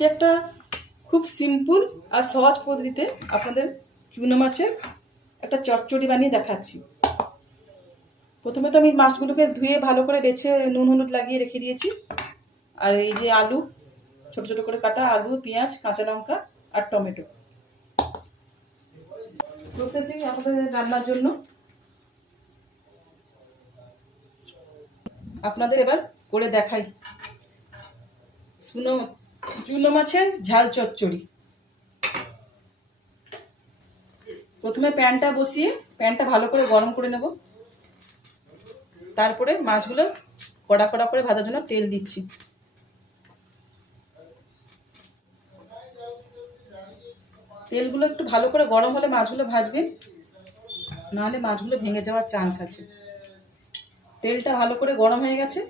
আজকে একটা খুব সিম্পল আর সহজ পদ্ধতিতে আপনাদের চুনো মাছের একটা চচ্চড়ি বানিয়ে দেখাচ্ছি। প্রথমে তো আমি মাছগুলোকে ধুয়ে ভালো করে বেছে নুন হলুদ লাগিয়ে রেখে দিয়েছি। আর এই যে আলু, ছোট ছোট করে কাটা আলু, পেঁয়াজ, কাঁচা লঙ্কা আর টমেটো। প্রসেসিং আপনাদের রান্নার জন্য আপনাদের এবার করে দেখাই চুনো মাছের ঝাল চচ্চড়ি। প্রথমে প্যানটা বসিয়ে প্যানটা ভালো করে গরম করে নেব। তারপরে মাছগুলো কড়া কড়া করে ভাজার জন্য তেল দিচ্ছি। তেলগুলো একটু ভালো করে গরম হলে মাছগুলো ভাজবেন, নাহলে মাছগুলো ভেঙে যাওয়ার চান্স আছে। তেলটা ভালো করে গরম হয়ে গেছে,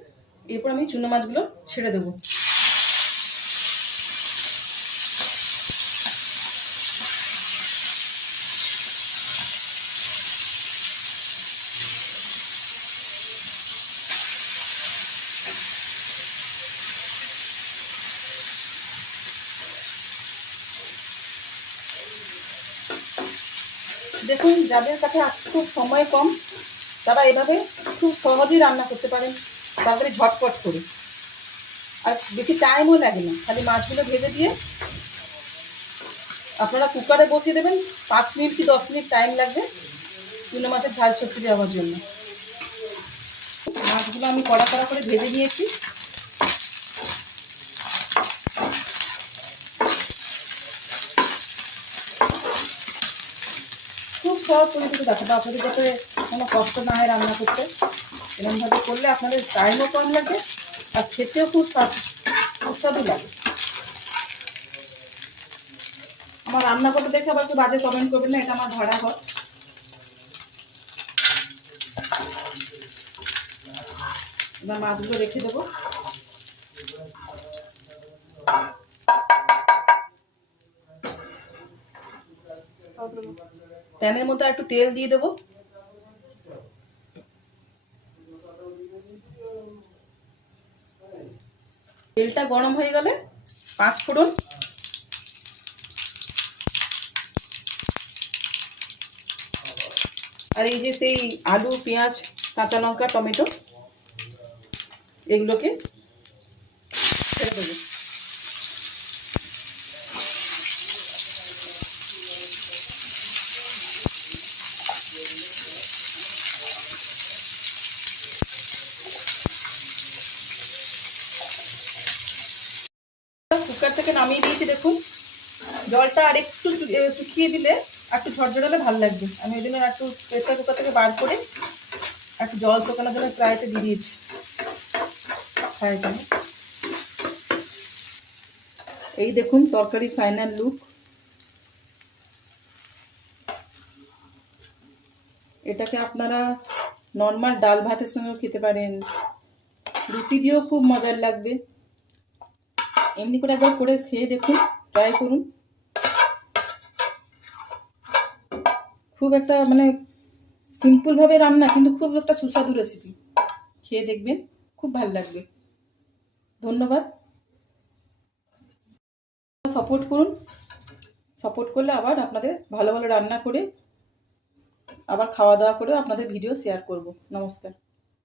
এরপর আমি চুনো মাছগুলো ছেড়ে দেবো। দেখুন, যাদের কাছে খুব সময় কম তারা এভাবে খুব সহজেই রান্না করতে পারেন, তাড়াতাড়ি ঝটপট করে, আর বেশি টাইমও লাগে না। খালি মাছগুলো ভেজে দিয়ে আপনারা কুকারে বসিয়ে দেবেন, 5 মিনিট কি 10 মিনিট টাইম লাগবে চুনো মাছের ঝাল চচ্চড়ি হওয়ার জন্য। মাছগুলো আমি কড়া কড়া করে ভেজে নিয়েছি। খুব সহজ পদ্ধতিতে দেখাবো আপনাদের, যাতে কোনো কষ্ট না হয় রান্না করতে। এরকমভাবে করলে আপনাদের টাইমও কম লাগবে আর খেতেও খুব সুস্বাদু লাগে। আমার রান্না করতে দেখে আবার একটু বাজে কমেন্ট করবেন না, এটা আমার ভাড়া ঘর। এবার মাছগুলো রেখে দেবো। প্যানের মধ্যে একটু তেল দিয়ে দেবো। তেলটা গরম হয়ে গেলে 5 ফোড়ন, আর এই যে সেই আলু, পেঁয়াজ, কাঁচা লঙ্কা, টমেটো, এগুলোকে ছেড়ে দেবো। কুকার থেকে নামিয়ে দিয়েছি। দেখুন, জলটা আর একটু শুকিয়ে দিলে একটু ঝরঝরালে ভালো লাগবে। আমি ওই জন্য একটু প্রেসার কুকার থেকে বার করে একটু জল শুকানোর জন্য প্রায়তে দিয়ে দিয়েছি। এই দেখুন তরকারি ফাইনাল লুক। এটাকে আপনারা নর্মাল ডাল ভাতের সঙ্গেও খেতে পারেন, রুটি দিয়েও খুব মজার লাগবে। এমনি করে একবার করে খেয়ে দেখুন, ট্রাই করুন। খুব একটা সিম্পলভাবে রান্না, কিন্তু খুব একটা সুস্বাদু রেসিপি। খেয়ে দেখবেন, খুব ভালো লাগবে। ধন্যবাদ। সাপোর্ট করুন। সাপোর্ট করলে আবার আপনাদের ভালো ভালো রান্না করে আবার খাওয়া দাওয়া করে আপনাদের ভিডিও শেয়ার করব। নমস্কার।